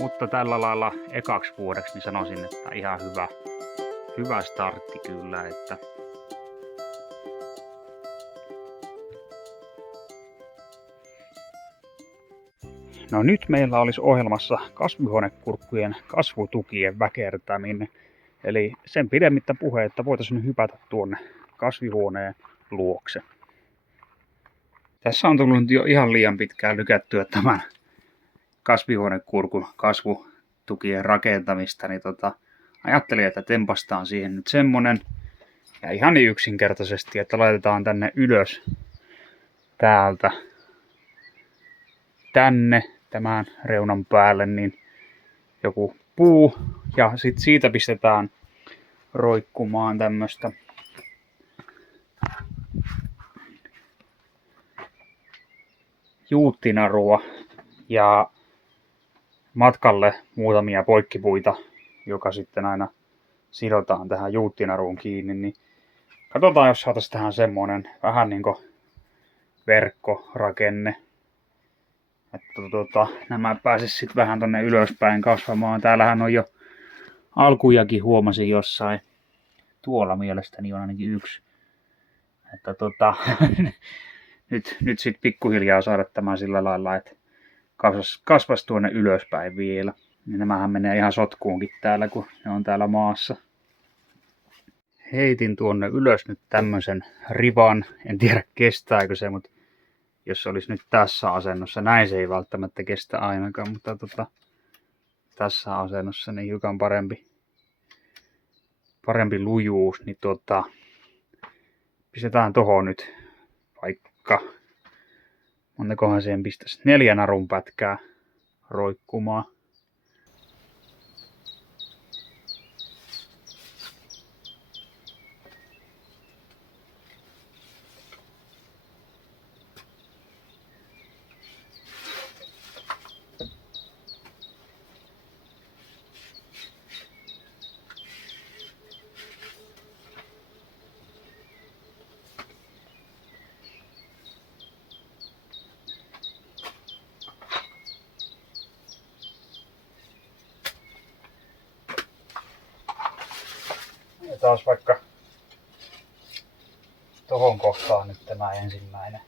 Mutta tällä lailla ekaksi vuodeksi niin sanoisin, että ihan hyvä startti kyllä. Että no nyt meillä olisi ohjelmassa kasvihuonekurkkujen kasvutukien väkertäminen. Eli sen pidemmittä puhetta voitaisiin hypätä tuonne kasvihuoneen luokse. Tässä on tullut jo ihan liian pitkään lykättyä tämän kasvihuonekurkun kasvutukien rakentamista, niin ajattelin, että tempastaan siihen nyt semmonen. Ja ihan niin yksinkertaisesti, että laitetaan tänne ylös täältä tänne tämän reunan päälle niin joku puu. Ja sitten siitä pistetään roikkumaan tämmöstä juuttinarua ja matkalle muutamia poikkipuita, joka sitten aina sidotaan tähän juuttinaruun kiinni. Niin katsotaan, jos saataisiin tähän semmonen vähän niinku verkkorakenne. Että nämä pääsis sitten vähän tonne ylöspäin kasvamaan. Täällähän on jo alkujakin huomasin jossain. Tuolla mielestäni on ainakin yksi. Että nyt sitten pikkuhiljaa saada tämä sillä lailla, että kasvas tuonne ylöspäin vielä. Ja nämähän menee ihan sotkuunkin täällä, kun ne on täällä maassa. Heitin tuonne ylös nyt tämmöisen rivan. En tiedä kestääkö se, mutta jos se olisi nyt tässä asennossa, näin se ei välttämättä kestä ainakaan, mutta tässä asennossa niin hiukan parempi lujuus, niin pistetään tohon nyt vaikka, montakohan siihen pistäisi 4 narun pätkää roikkumaan. Ja taas vaikka tohon kohtaan nyt tämä ensimmäinen.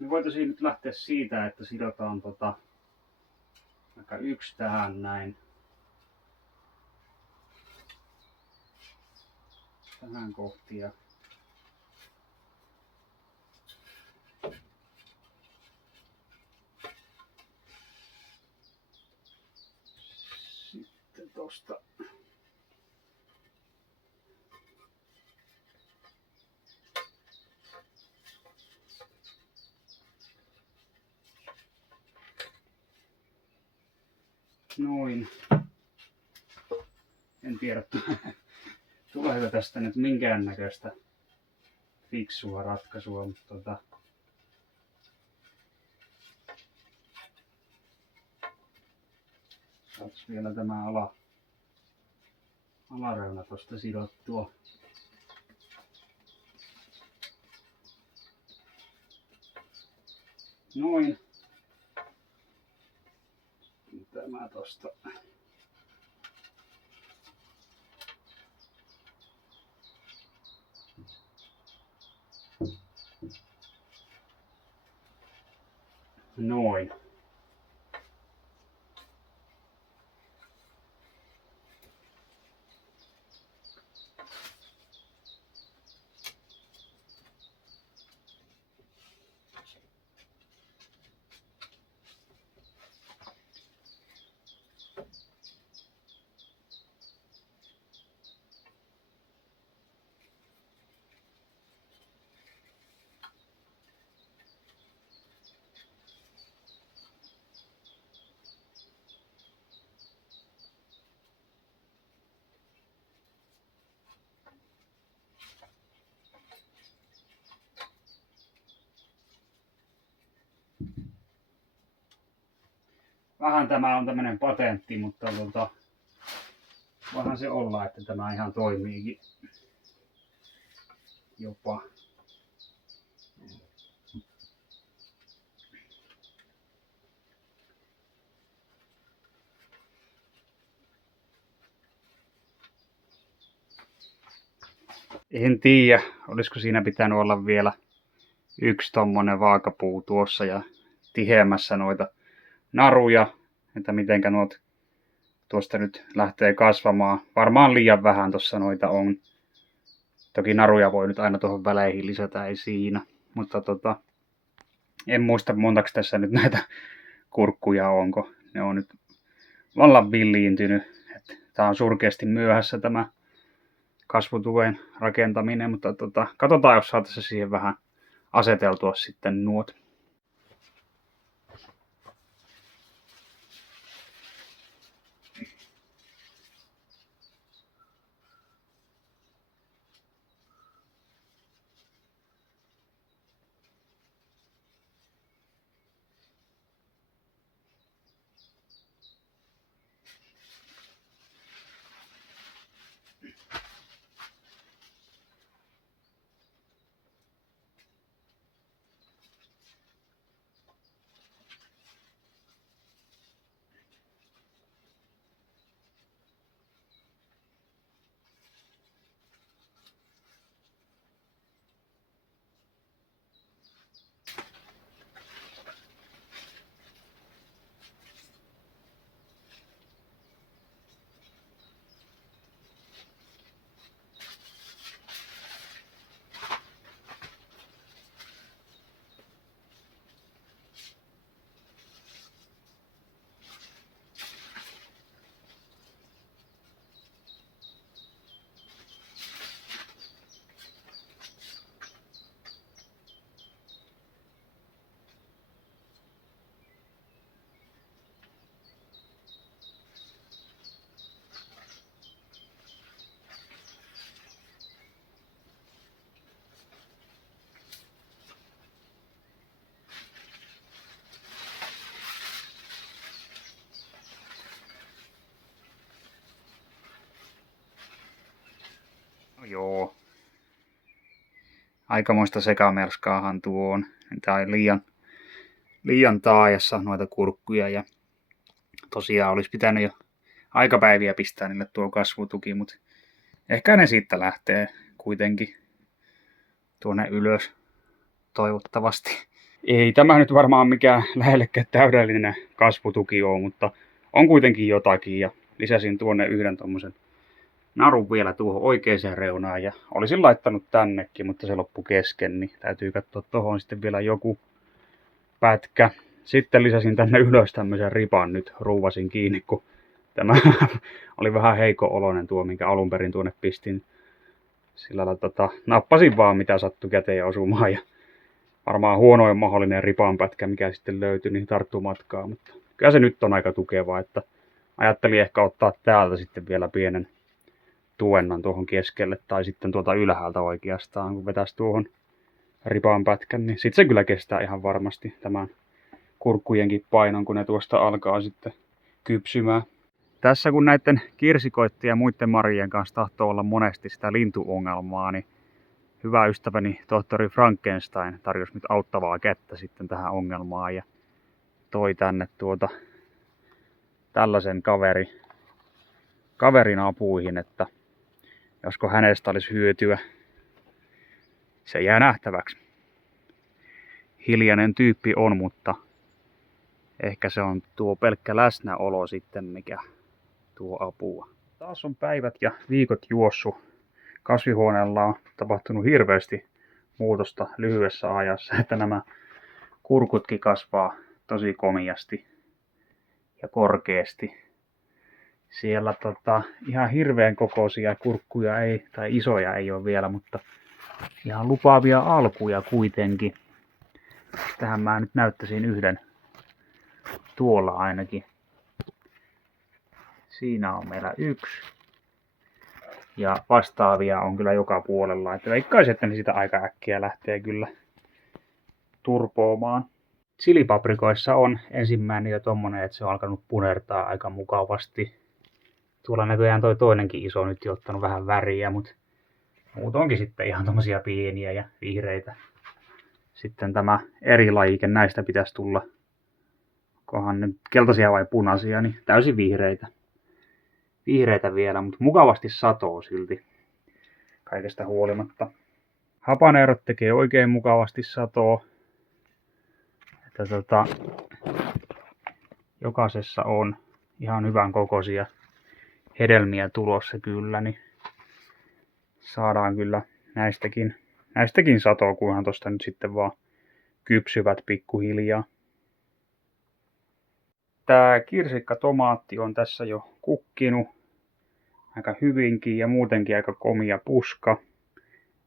Me voitaisiin nyt lähteä siitä, että sidotaan vaikka yksi tähän näin. Tähän kohti ja sitten tosta noin. En tiedä, tuleeko tästä nyt minkäännäköistä fiksua ratkaisua, mutta saataisiin vielä tämä alareuna tosta sidottua. Noin. Tämä tosta. Noin. Vähän tämä on tämmönen patentti, mutta voihan se olla, että tämä ihan toimiikin jopa. En tiedä, olisiko siinä pitänyt olla vielä yksi tommonen vaakapuu tuossa ja tiheämmässä noita naruja, että mitenkä nuot tuosta nyt lähtee kasvamaan. Varmaan liian vähän tuossa noita on. Toki naruja voi nyt aina tuohon väleihin lisätä, ei siinä. Mutta en muista montaks tässä nyt näitä kurkkuja onko. Ne on nyt vallan villiintynyt. Tää on surkeasti myöhässä tämä kasvutuen rakentaminen, mutta katsotaan, jos saataisiin siihen vähän aseteltua sitten nuot. No joo. Aikamoista sekamerskaahan tuo on. Tää on liian taajassa noita kurkkuja ja tosiaan olisi pitänyt jo aikapäiviä pistää niille tuo kasvutuki, mutta ehkä ne siitä lähtee kuitenkin tuonne ylös toivottavasti. Ei tämä nyt varmaan mikään lähellekään täydellinen kasvutuki ole, mutta on kuitenkin jotakin ja lisäsin tuonne yhden tommosen narun vielä tuohon oikeaan reunaan ja olisin laittanut tännekin, mutta se loppui kesken, niin täytyy katsoa tuohon sitten vielä joku pätkä. Sitten lisäsin tänne ylös tämmöisen ripan nyt, ruuvasin kiinni, kun tämä oli vähän heikko-oloinen tuo, minkä alun perin tuonne pistin. Sillä lailla nappasin vaan mitä sattui käteen osumaan ja varmaan huonoin mahdollinen ripanpätkä, mikä sitten löytyi, niin tarttuu matkaa, mutta kyllä se nyt on aika tukeva, että ajattelin ehkä ottaa täältä sitten vielä pienen tuennan tuohon keskelle tai sitten tuolta ylhäältä oikeastaan, kun vetäisi tuohon ripanpätkän, niin sitten se kyllä kestää ihan varmasti tämän kurkkujenkin painon, kun ne tuosta alkaa sitten kypsymään. Tässä kun näiden kirsikoitten ja muiden marjien kanssa tahtoo olla monesti sitä lintuongelmaa, niin hyvä ystäväni tohtori Frankenstein tarjosi nyt auttavaa kättä sitten tähän ongelmaan ja toi tänne tällaisen kaverin apuihin, että josko hänestä olisi hyötyä. Se jää nähtäväksi. Hiljainen tyyppi on, mutta ehkä se on tuo pelkkä läsnäolo sitten, mikä tuo apua. Taas on päivät ja viikot juossut. Kasvihuoneella on tapahtunut hirveästi muutosta lyhyessä ajassa, että nämä kurkutkin kasvaa tosi komiasti ja korkeasti. Siellä ihan hirveän kokoisia kurkkuja ei, tai isoja ei ole vielä, mutta ihan lupaavia alkuja kuitenkin. Tähän mä nyt näyttäisin yhden tuolla ainakin. Siinä on meillä yksi. Ja vastaavia on kyllä joka puolella. Että veikkaisin, että ne sitä aika äkkiä lähtee kyllä turpoamaan. Chilipaprikoissa on ensimmäinen jo tommonen, että se on alkanut punertaa aika mukavasti. Tuolla näköjään toi toinenkin iso nyt jo ottanut vähän väriä, mutta muut onkin sitten ihan tommosia pieniä ja vihreitä. Sitten tämä eri lajike, näistä pitäisi tulla, kohan nyt keltaisia vai punaisia, niin täysin vihreitä. Vihreitä vielä, mutta mukavasti satoo silti kaikesta huolimatta. Hapaneerot tekee oikein mukavasti satoa. Että jokaisessa on ihan hyvän kokoisia hedelmiä tulossa kyllä, niin saadaan kyllä näistäkin satoa, kunhan tosta nyt sitten vaan kypsyvät pikkuhiljaa. Tää kirsikkatomaatti on tässä jo kukkinut aika hyvinkin ja muutenkin aika komia puska.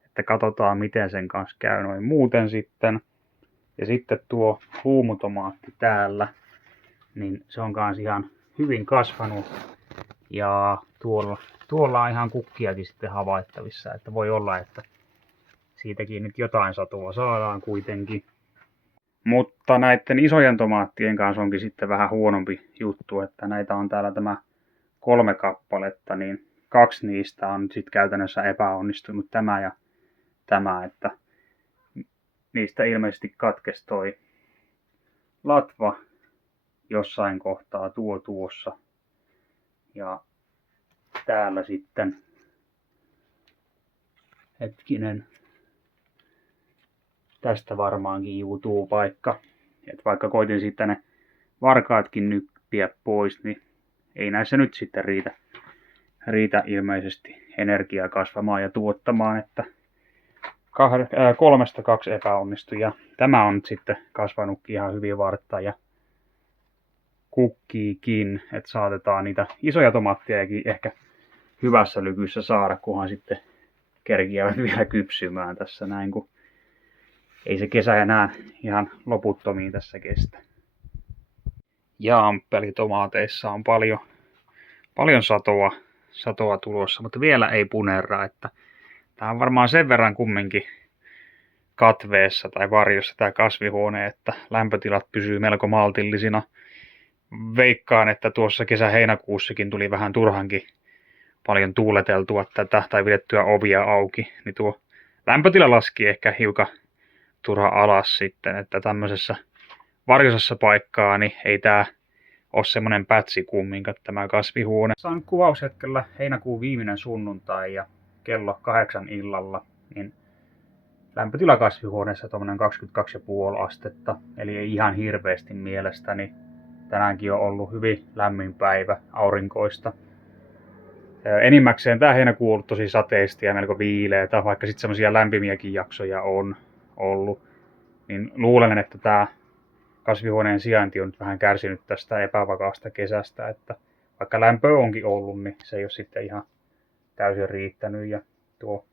Että katsotaan miten sen kanssa käy noin muuten sitten. Ja sitten tuo luumutomaatti täällä, niin se on kans ihan hyvin kasvanut. Ja tuolla on ihan kukkiakin sitten havaittavissa, että voi olla, että siitäkin nyt jotain satoa saadaan kuitenkin. Mutta näiden isojen tomaattien kanssa onkin sitten vähän huonompi juttu, että näitä on täällä tämä 3 kappaletta, niin 2 niistä on sitten käytännössä epäonnistunut, tämä ja tämä, että niistä ilmeisesti katkesi toi latva jossain kohtaa tuossa. Ja täällä sitten, hetkinen, tästä varmaankin juutuu paikka. Et vaikka koitin sitten ne varkaatkin nyppiä pois, niin ei näissä nyt sitten riitä ilmeisesti energiaa kasvamaan ja tuottamaan, että 3-2 epäonnistui. Ja tämä on nyt sitten kasvanutkin ihan hyvin vartta ja kukkiikin, että saatetaan niitä isoja tomaattejakin ehkä hyvässä lykyssä saada, kunhan sitten kerkiävät vielä kypsymään tässä näin, kun ei se kesä enää ihan loputtomiin tässä kestä. Ja amppelitomaateissa on paljon satoa tulossa, mutta vielä ei punerra, että tää on varmaan sen verran kumminkin katveessa tai varjossa tää kasvihuone, että lämpötilat pysyy melko maltillisina. Veikkaan, että tuossa kesä-heinäkuussakin tuli vähän turhankin paljon tuuleteltua tätä tai pidettyä ovia auki, niin tuo lämpötila laski ehkä hiukan turha alas sitten, että tämmöisessä varjoisessa paikkaa niin ei tää ole semmonen pätsi kumminkaan tämä kasvihuone. Saan kuvaushetkellä heinäkuun viimeinen sunnuntai ja kello 8 illalla, niin lämpötila kasvihuoneessa tommonen 22,5 astetta, eli ei ihan hirveästi mielestäni. Tänäänkin on ollut hyvin lämmin päivä, aurinkoista. Enimmäkseen tää heinäkuu on ollut tosi sateista ja melko viileitä, vaikka sitten semmosia lämpimiäkin jaksoja on ollut. Niin luulen, että tää kasvihuoneen sijainti on nyt vähän kärsinyt tästä epävakaasta kesästä, että vaikka lämpö onkin ollut, niin se ei ole sitten ihan täysin riittänyt ja tuo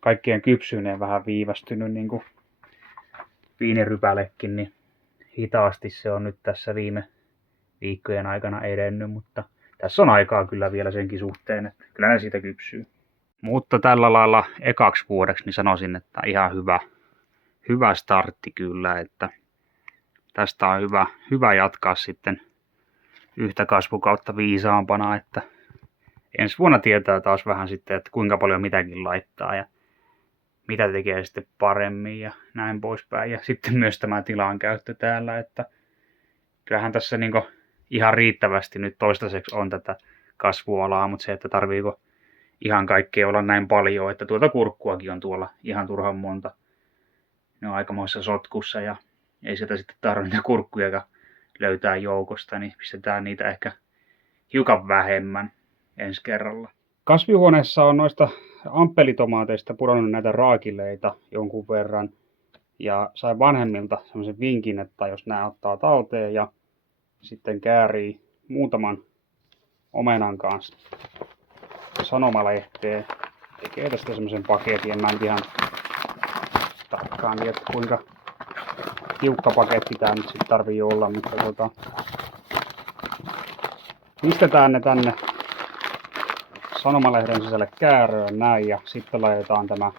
kaikkien kypsyminen vähän viivästynyt, niin kuin viinirypälekin, niin hitaasti se on nyt tässä viime viikkojen aikana edennyt, mutta tässä on aikaa kyllä vielä senkin suhteen, että kyllä ne siitä kypsyy. Mutta tällä lailla ekaksi vuodeksi niin sanoisin, että ihan hyvä startti kyllä, että tästä on hyvä jatkaa sitten yhtä kasvukautta viisaampana, että ensi vuonna tietää taas vähän sitten, että kuinka paljon mitäkin laittaa ja mitä tekee sitten paremmin ja näin poispäin. Ja sitten myös tämä tilan käyttö täällä, että kyllähän tässä niinku ihan riittävästi nyt toistaiseksi on tätä kasvualaa, mutta se, että tarviiko ihan kaikkea olla näin paljon, että tuota kurkkuakin on tuolla ihan turhan monta. Ne on aikamoissa sotkussa ja ei sieltä sitten tarvitse niitä kurkkuja löytää joukosta, niin pistetään niitä ehkä hiukan vähemmän ensi kerralla. Kasvihuoneessa on noista amppelitomaateista pudonnut näitä raakileita jonkun verran. Ja sain vanhemmilta semmoisen vinkin, että jos nämä ottaa talteen ja sitten käärii muutaman omenan kanssa sanomalehteen, tekee tästä semmoisen paketin. En mä nyt ihan tarkkaan tiedä, kuinka tiukka paketti tää nyt sitten tarvii olla, mutta pistetään ne tänne sanomalehden sisälle kääröön näin ja sitten laitetaan tämä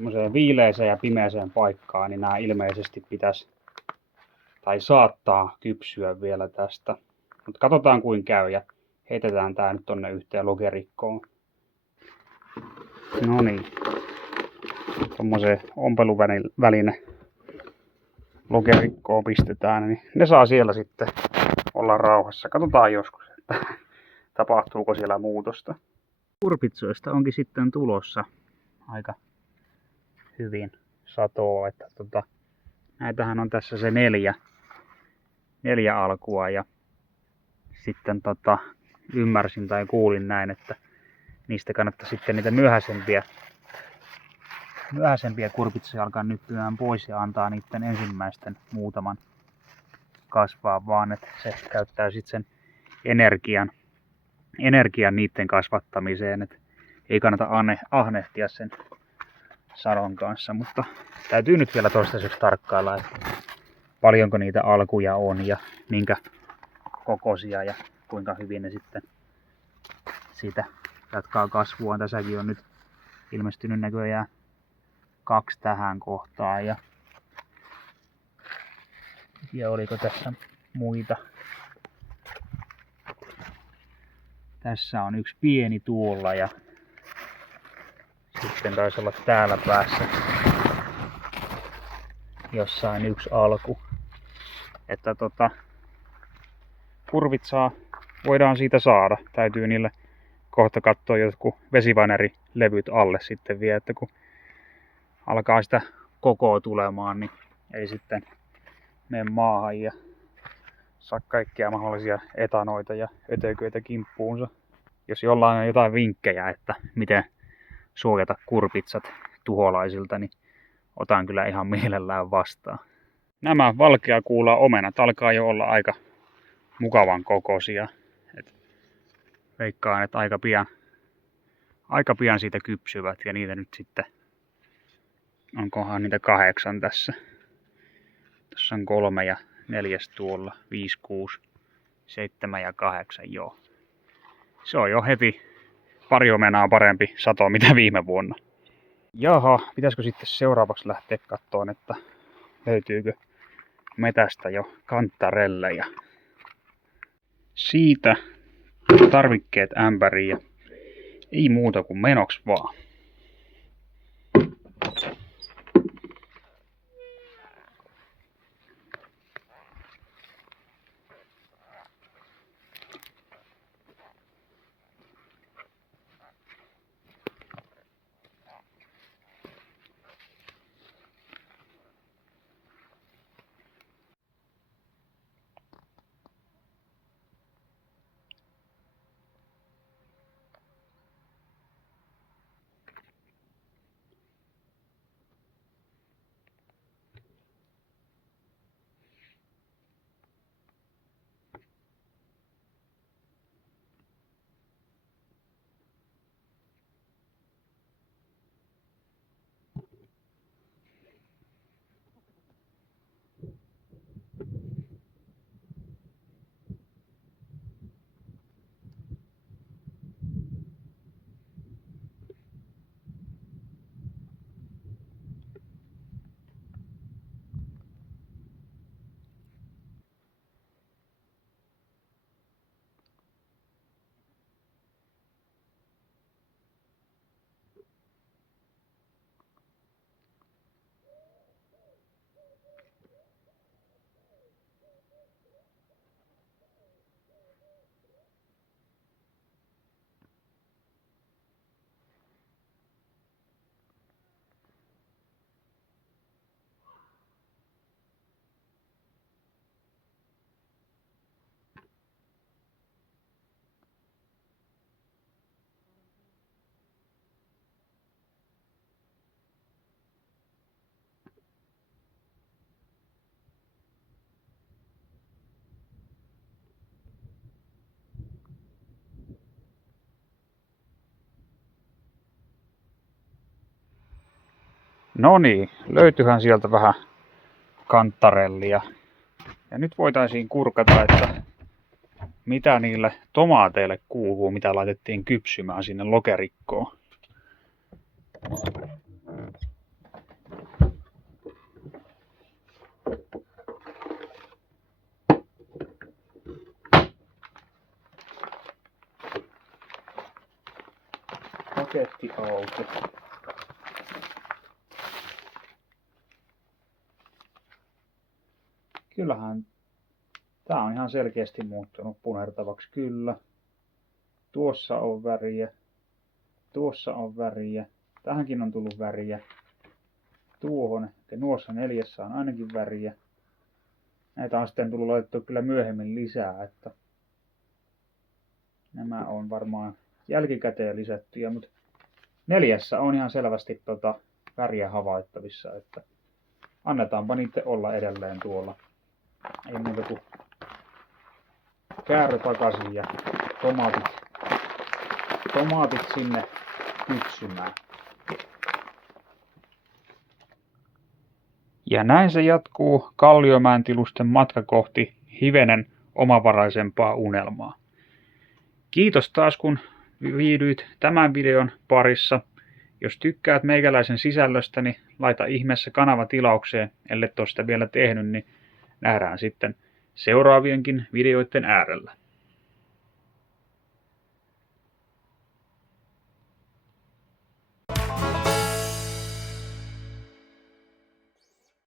semmoiseen viileeseen ja pimeäseen paikkaan, niin nämä ilmeisesti pitäisi tai saattaa kypsyä vielä tästä. Mutta katsotaan kuin käy ja heitetään tää nyt tonne yhteen lokerikkoon. No niin. Tommoseen ompeluväline lokerikkoon pistetään, niin ne saa siellä sitten olla rauhassa. Katsotaan joskus, että tapahtuuko siellä muutosta. Kurpitsoista onkin sitten tulossa aika hyvin satoa, että näitähän on tässä se neljä alkua ja sitten ymmärsin tai kuulin näin, että niistä kannattaa sitten niitä myöhäisempiä kurpitsoja alkaa nyppimään pois ja antaa niiden ensimmäisten muutaman kasvaa, vaan että se käyttää sitten sen energian niiden kasvattamiseen, että ei kannata ahnehtia sen sadon kanssa, mutta täytyy nyt vielä toistaiseksi tarkkailla, että paljonko niitä alkuja on ja minkä kokoisia ja kuinka hyvin ne sitten siitä jatkaa kasvua. Tässäkin on nyt ilmestynyt näköjään 2 tähän kohtaan ja oliko tässä muita. Tässä on yksi pieni tuolla ja sitten taisi olla täällä päässä jossain yksi alku. Että kurvitsaa voidaan siitä saada. Täytyy niille kohta katsoa jotkut vesivanerilevyt alle sitten vielä, että kun alkaa sitä kokoa tulemaan, niin ei sitten mene maahan ja saa kaikkia mahdollisia etanoita ja ötököitä kimppuunsa. Jos jollain on jotain vinkkejä, että miten suojata kurpitsat tuholaisilta, niin otan kyllä ihan mielellään vastaan. Nämä valkeakuula omenat alkaa jo olla aika mukavan kokoisia. Veikkaan, että aika pian siitä kypsyvät ja niitä nyt sitten, onkohan niitä 8 tässä. Tässä on 3 ja 4 tuolla, 5, 6, 7 ja 8, joo. Se on jo heti pari omenaa parempi sato mitä viime vuonna. Jaha, pitäisikö sitten seuraavaksi lähteä katsomaan, että löytyykö metästä jo kantarelleja. Siitä tarvikkeet ämpäriin ja ei muuta kuin menoks vaan. No niin, löytyihän sieltä vähän kantarellia. Ja nyt voitaisiin kurkata, että mitä niille tomaateille kuuluu, mitä laitettiin kypsymään sinne lokerikkoon. paketti auki. Kyllähän tää on ihan selkeästi muuttunut punertavaksi, kyllä. Tuossa on väriä. Tuossa on väriä. Tähänkin on tullut väriä. Tuohon. Ja nuossa 4 on ainakin väriä. Näitä on sitten tullut laitettua kyllä myöhemmin lisää, että nämä on varmaan jälkikäteen lisättyjä, mutta 4 on ihan selvästi väriä havaittavissa, että annetaanpa niiden olla edelleen tuolla. Ei muuta kuin käärö takaisin ja tomaatit sinne kypsymään. Ja näin se jatkuu Kalliomäen-tilusten matka kohti hivenen omavaraisempaa unelmaa. Kiitos taas kun viihdyit tämän videon parissa. Jos tykkäät meikäläisen sisällöstä, niin laita ihmeessä kanava tilaukseen, ellet ole sitä vielä tehnyt, niin nähdään sitten seuraavienkin videoiden äärellä.